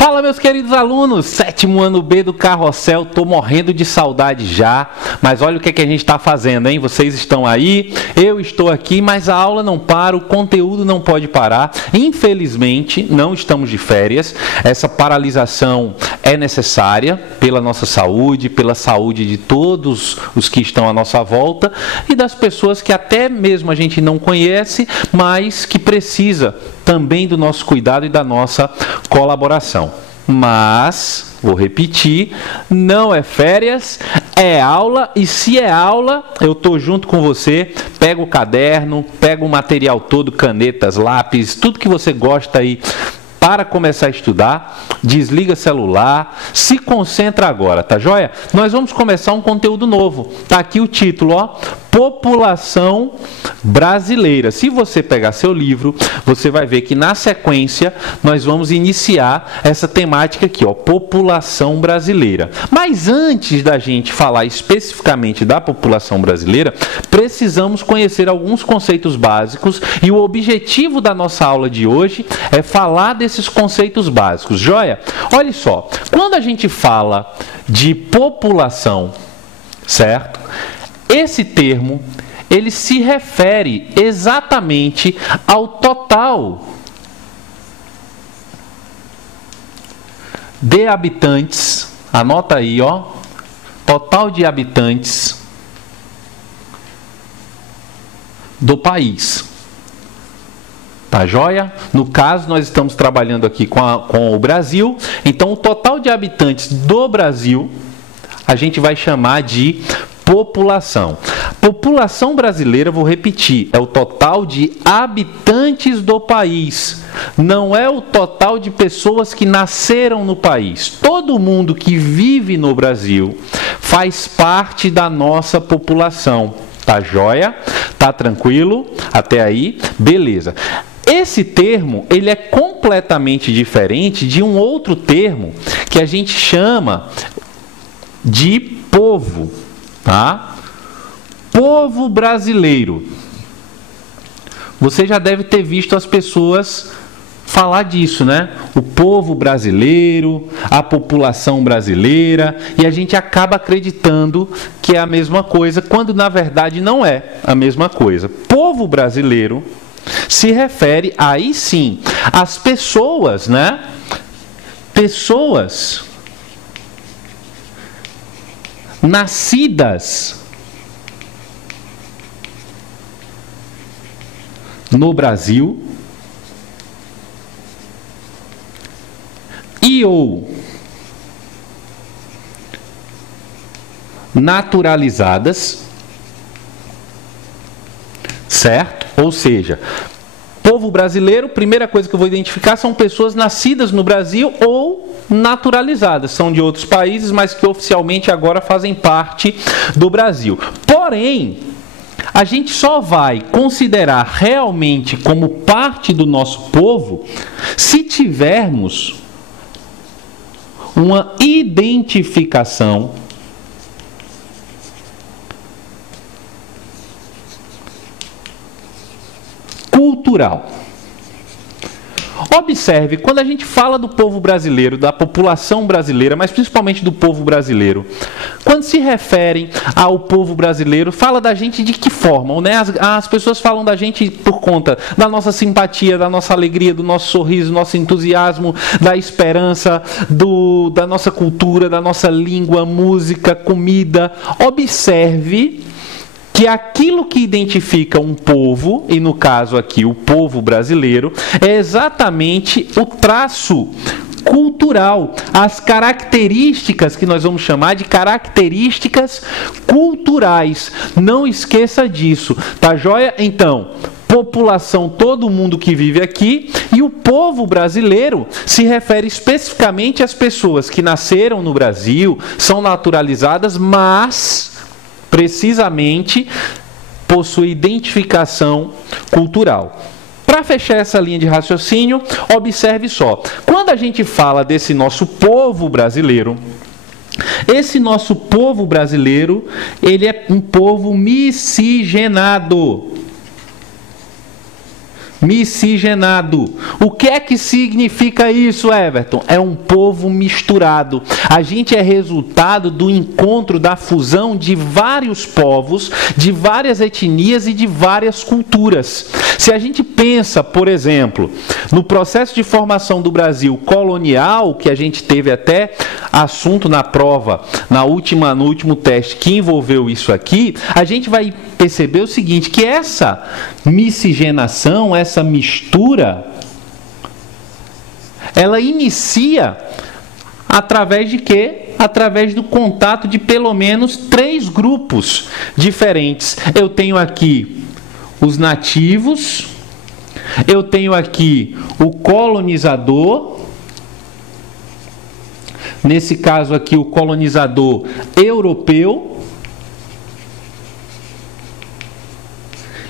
Fala, meus queridos alunos, 7º ano B do Carrossel, tô morrendo de saudade já, mas olha o que a gente está fazendo, hein? Vocês estão aí, eu estou aqui, mas a aula não para, o conteúdo não pode parar. Infelizmente, não estamos de férias, essa paralisação é necessária pela nossa saúde, pela saúde de todos os que estão à nossa volta e das pessoas que até mesmo a gente não conhece, mas que precisa também do nosso cuidado e da nossa colaboração. Mas, vou repetir, não é férias, é aula, e se é aula, eu estou junto com você, pega o caderno, pega o material todo, canetas, lápis, tudo que você gosta aí para começar a estudar, desliga celular, se concentra agora, tá joia? Nós vamos começar um conteúdo novo, tá aqui o título, ó, População Brasileira. Se você pegar seu livro, você vai ver que na sequência nós vamos iniciar essa temática aqui, ó, População Brasileira. Mas antes da gente falar especificamente da população brasileira, precisamos conhecer alguns conceitos básicos e o objetivo da nossa aula de hoje é falar desses conceitos básicos, joia? Olha só, quando a gente fala de população, certo? Esse termo, ele se refere exatamente ao total de habitantes, anota aí, ó, total de habitantes do país. Tá joia? No caso, nós estamos trabalhando aqui com o Brasil, então o total de habitantes do Brasil, a gente vai chamar de população. População brasileira, vou repetir, é o total de habitantes do país. Não é o total de pessoas que nasceram no país. Todo mundo que vive no Brasil faz parte da nossa população. Tá joia? Tá tranquilo? Até aí? Beleza. Esse termo, ele é completamente diferente de um outro termo que a gente chama de povo. Tá? Povo brasileiro. Você já deve ter visto as pessoas falar disso, né? O povo brasileiro, a população brasileira, e a gente acaba acreditando que é a mesma coisa, quando na verdade não é a mesma coisa. Povo brasileiro se refere, aí sim, às pessoas, né? Pessoas nascidas no Brasil e ou naturalizadas, certo? Ou seja, povo brasileiro, primeira coisa que eu vou identificar são pessoas nascidas no Brasil ou naturalizadas. São de outros países, mas que oficialmente agora fazem parte do Brasil. Porém, a gente só vai considerar realmente como parte do nosso povo se tivermos uma identificação cultural. Observe, quando a gente fala do povo brasileiro, da população brasileira, mas principalmente do povo brasileiro, quando se referem ao povo brasileiro, fala da gente de que forma? Né? As pessoas falam da gente por conta da nossa simpatia, da nossa alegria, do nosso sorriso, do nosso entusiasmo, da esperança, da nossa cultura, da nossa língua, música, comida. Observe que aquilo que identifica um povo, e no caso aqui o povo brasileiro, é exatamente o traço cultural, as características que nós vamos chamar de características culturais. Não esqueça disso, tá joia? Então, população, todo mundo que vive aqui, e o povo brasileiro se refere especificamente às pessoas que nasceram no Brasil, são naturalizadas, mas precisamente possui identificação cultural. Para fechar essa linha de raciocínio, observe só. Quando a gente fala desse nosso povo brasileiro, esse nosso povo brasileiro, ele é um povo miscigenado. Miscigenado. O que é que significa isso, Everton? É um povo misturado. A gente é resultado do encontro, da fusão de vários povos, de várias etnias e de várias culturas. Se a gente pensa, por exemplo, no processo de formação do Brasil colonial, que a gente teve até assunto na prova, no último teste que envolveu isso aqui, a gente vai perceber o seguinte, que essa miscigenação, essa mistura, ela inicia através de quê? Através do contato de pelo menos 3 grupos diferentes. Eu tenho aqui os nativos, eu tenho aqui o colonizador, nesse caso aqui o colonizador europeu,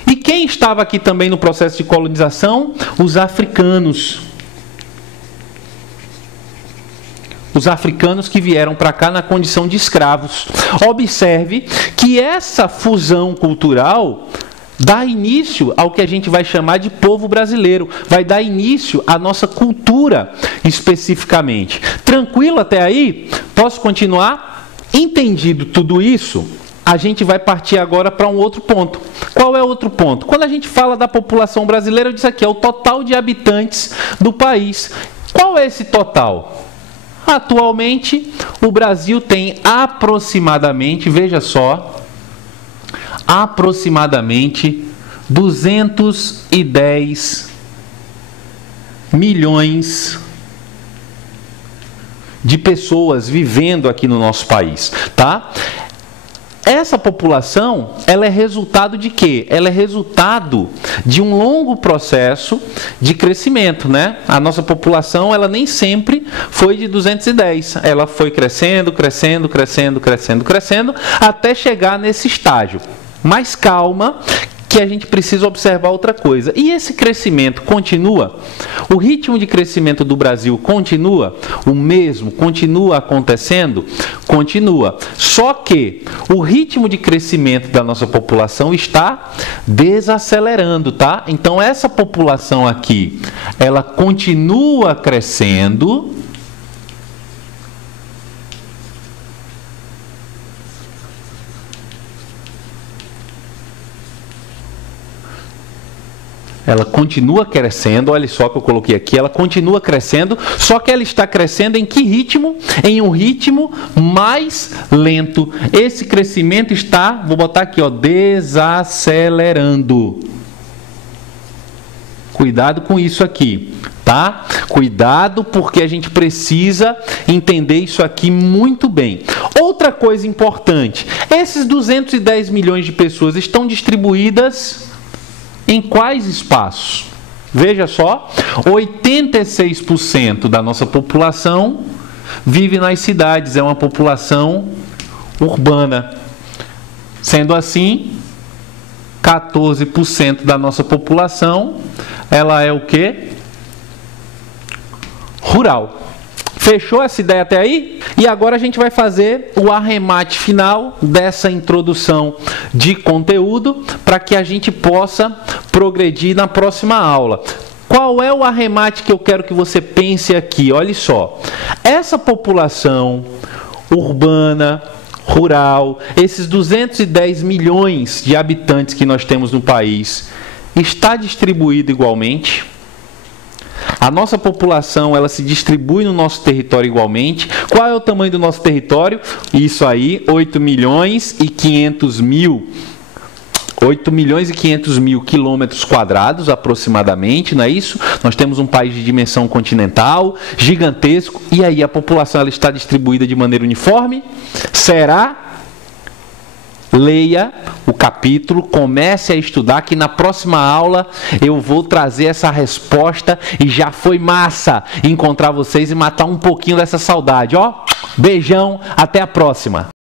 e quem estava aqui também no processo de colonização? Os africanos. Os africanos que vieram para cá na condição de escravos. Observe que essa fusão cultural dá início ao que a gente vai chamar de povo brasileiro. Vai dar início à nossa cultura especificamente. Tranquilo até aí? Posso continuar? Entendido tudo isso, a gente vai partir agora para um outro ponto. Qual é o outro ponto? Quando a gente fala da população brasileira, eu disse aqui, é o total de habitantes do país. Qual é esse total? Atualmente, o Brasil tem aproximadamente, veja só, aproximadamente 210 milhões de pessoas vivendo aqui no nosso país, tá? Essa população, ela é resultado de quê? Ela é resultado de um longo processo de crescimento, né? A nossa população, ela nem sempre foi de 210. Ela foi crescendo, crescendo, crescendo, crescendo, crescendo, até chegar nesse estágio. Mas calma, que a gente precisa observar outra coisa. E esse crescimento continua? O ritmo de crescimento do Brasil continua o mesmo? Continua acontecendo? Continua. Só que o ritmo de crescimento da nossa população está desacelerando, tá? Então essa população aqui, ela continua crescendo, ela continua crescendo, olha só que eu coloquei aqui, ela continua crescendo, só que ela está crescendo em que ritmo? Em um ritmo mais lento. Esse crescimento está, vou botar aqui, ó, desacelerando. Cuidado com isso aqui, tá? Cuidado, porque a gente precisa entender isso aqui muito bem. Outra coisa importante, esses 210 milhões de pessoas estão distribuídas em quais espaços? Veja só, 86% da nossa população vive nas cidades, é uma população urbana. Sendo assim, 14% da nossa população, ela é o quê? Rural. Fechou essa ideia até aí? E agora a gente vai fazer o arremate final dessa introdução de conteúdo para que a gente possa progredir na próxima aula. Qual é o arremate que eu quero que você pense aqui? Olha só, essa população urbana, rural, esses 210 milhões de habitantes que nós temos no país, está distribuído igualmente? A nossa população, ela se distribui no nosso território igualmente. Qual é o tamanho do nosso território? Isso aí, 8 milhões e 500 mil quilômetros quadrados aproximadamente, não é isso? Nós temos um país de dimensão continental, gigantesco, e aí a população ela está distribuída de maneira uniforme? Será? Leia o capítulo, comece a estudar, que na próxima aula eu vou trazer essa resposta, e já foi massa encontrar vocês e matar um pouquinho dessa saudade, ó. Beijão, até a próxima.